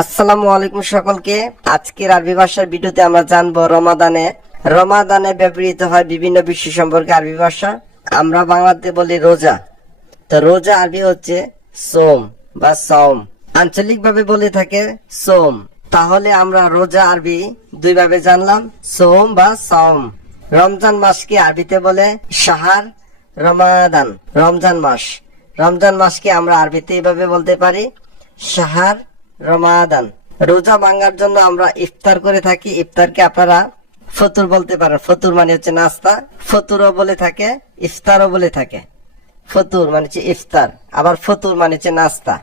আসসালামু আলাইকুম সকলকে। আজকের আরবি ভাষার ভিডিওতে আমরা জানবো রমাদানে ব্যবহৃত হয় বিভিন্ন বিষয় সম্পর্কে আরবি ভাষা। আমরা বাংলাতে বলি রোজা, তো রোজা আরবি হচ্ছে সোম বা সওম, আঞ্চলিকভাবে বলে থাকে সোম। তাহলে আমরা রোজা আরবি দুই ভাবে জানলাম, সোম বা সওম। রমজান মাসকে আরবিতে বলে শাহর রমাদান, রমজান মাস। রমজান মাসকে আমরা আরবিতে এইভাবে বলতে পারি শাহর রমাদান। রোজা ভাঙার জন্য আমরা ইফতার করে থাকি। ইফতারকে আপনারা ফতুর বলতে পারেন। ফতুর মানে হচ্ছে নাস্তা, ফতুরও বলে থাকে, ইফতারও বলে থাকে। ফতুর মানে হচ্ছে ইফতার, আবার ফতুর মানে হচ্ছে নাস্তা।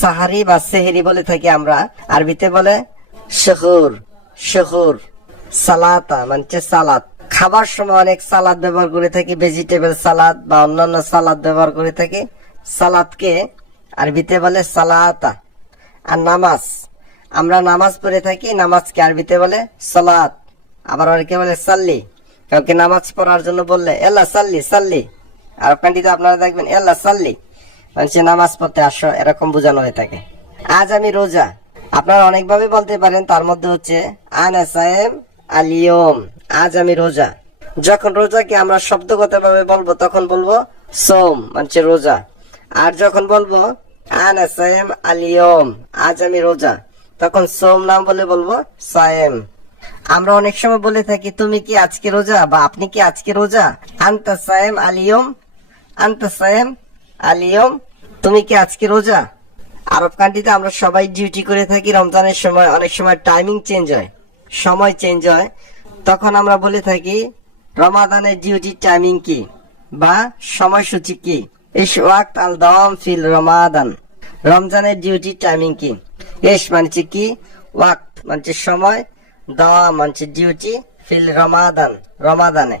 সাহারি বা সেহরি বলে থাকি আমরা, আরবিতে বলে শহুর। শহুর সালাতা মানে হচ্ছে সালাদ। খাবার সময় অনেক সালাদ ব্যবহার করে থাকি, ভেজিটেবল সালাদ বা অন্যান্য সালাদ ব্যবহার করে থাকি। সালাদকে আরবিতে বলে সালাতা। আর নামাজ, আমরা নামাজ পড়ে থাকি, নামাজকে আরবিতে বলে সালাত। আবার অনেকে বলে সাল্লি, কাউকে নামাজ পড়ার জন্য বললে এল্লা সাল্লি সাল্লি। আর কান্ডিতে আপনারা দেখবেন এল্লা সাল্লি মানে নামাজ পড়তে আসো, এরকম বোঝানো হয়ে থাকে। আজ আমি রোজা আপনারা অনেকভাবে বলতে পারেন, তার মধ্যে হচ্ছে আনা সায়েম আলিয়ম, আজ আমি রোজা। যখন রোজাকে আমরা শব্দগতভাবে বলবো তখন বলবো সোম মানে রোজা। আর যখন বলবো আনা সায়েম আলিয়ম, আজ আমি রোজা, তখন সোম নাম বলে বলবো সায়েম। আমরা অনেক সময় বলে থাকি তুমি কি আজকে রোজা বা আপনি কি আজকে রোজা। আনতা সায়েম আলিয়ম, আনতা সায়েম আলিয়ম, তুমি কি আজকে রোজা। আরব কান্ট্রিতে আমরা সবাই ডিউটি করে থাকি। রমজানের সময় অনেক সময় টাইমিং চেঞ্জ হয়, সময় চেঞ্জ হয়, তখন আমরা বলে থাকি রমাদানের ডিউটি টাইমিং কি বা সময়সূচি কি। ইশ ওয়াক্ত আল দাওয়াম ফিল রমাদান, রমজানের ডিউটি টাইমিং কি। ইশ মানে কি, ওয়াক্ত মানে সময়, দাওয়াম মানে ডিউটি, ফিল রমাদান রমাদানে।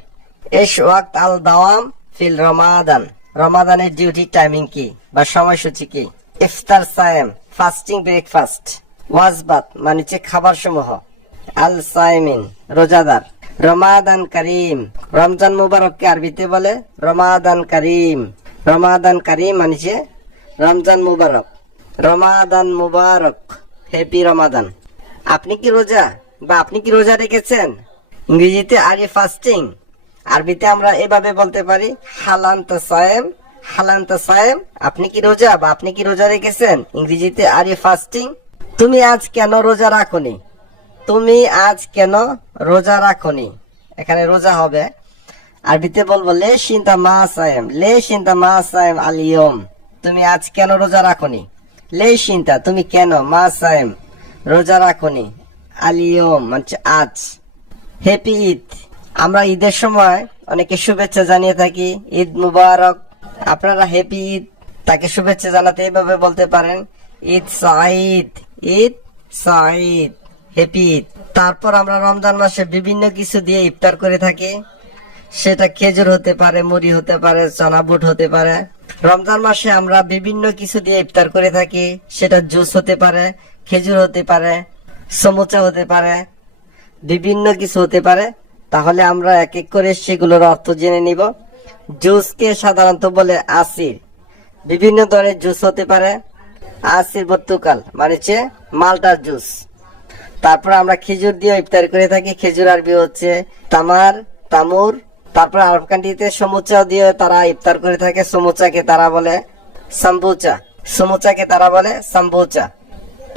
ইশ ওয়াক্ত আল দাওয়াম ফিল রমাদান, রমাদানের ডিউটি টাইমিং কি বা সময়সূচি কি। ইফতার সায়েম ফাস্টিং ব্রেকফাস্ট। ওয়াজবাত মানে খাবার সমূহ। আল সাইমিন রোজাদার। রমাদান করিম, রমজান মুবারককে আরবিতে বলে রমাদান করিম। রমাদান করিম মানে রমজান মুবারক। রমাদান মুবারক, হ্যাপি রমাদান। আপনি কি রোজা বা আপনি কি রোজা রেখেছেন। ইংরেজিতে আর ইউ ফাস্টিং, আরবিতে আমরা এভাবে বলতে পারি হালান্ত সায়েম, হালান্ত সায়েম, আপনি কি রোজা বা আপনি কি রোজা রেখেছেন। ইংরেজিতে আর ইউ ফাস্টিং। তুমি আজ কেন রোজা রাখোনি, তুমি আজ কেন রোজা রাখোনি, এখানে রোজা হবে। আরবিতে বলবো লে শিন্তা মা সায়েম, লে শিন্তা মা সায়েম আলিয়ম, তুমি আজ কেন রোজা রাখোনি। লে শিন্তা তুমি কেন, মা সায়েম রোজা রাখোনি, আলিয়ম মানে আজ। হ্যাপি ঈদ, আমরা ঈদের সময় অনেকে শুভেচ্ছা জানিয়ে থাকি, ঈদ মুবারক। আপনারা হ্যাপি ঈদ তাকে শুভেচ্ছা জানাতে এইভাবে বলতে পারেন ঈদ সাঈদ, ঈদ সাঈদ, হ্যাপি ঈদ। তারপর আমরা রমজান মাসে বিভিন্ন কিছু দিয়ে ইফতার করে থাকি, সেটা খেজুর হতে পারে, মুড়ি হতে পারে, চানা বুট হতে পারে। রমজান মাসে আমরা বিভিন্ন কিছু দিয়ে ইফতার করে থাকি, সেটা জুস হতে পারে, খেজুর হতে পারে, সমুচা হতে পারে, বিভিন্ন কিছু হতে পারে। তাহলে আমরা এক এক করে সেগুলোর অর্থ জেনে নিব। জুসকে সাধারণত বলে আসির, বিভিন্ন ধরনের জুস হতে পারে। আসির পর্তুগাল মানে মাল্টার জুস। তারপর আমরা খেজুর দিয়ে ইফতার করে থাকি, খেজুর আরবি হচ্ছে তামার, তামুর। তারপর আরব কান্ট্রিতে সমুচা দিয়ে তারা ইফতার করে থাকে, সমুচাকে তারা বলে সাম্বুচা, সমুচাকে তারা বলে সাম্বুচা।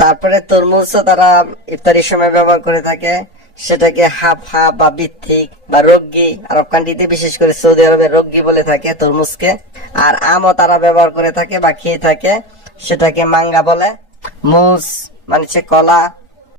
তারপরে তরমুজও তারা ইফতারির সময় ব্যবহার করে থাকে, সেটাকে হাফ হাফ বা বৃত্তিক বা রোগী, আরব কান্ট্রিতে বিশেষ করে সৌদি আরবে রোগী বলে থাকে তরমুজকে। আর আমও তারা ব্যবহার করে থাকে বা খেয়ে থাকে, সেটাকে মাঙ্গা বলে। মুজ মানে কলা,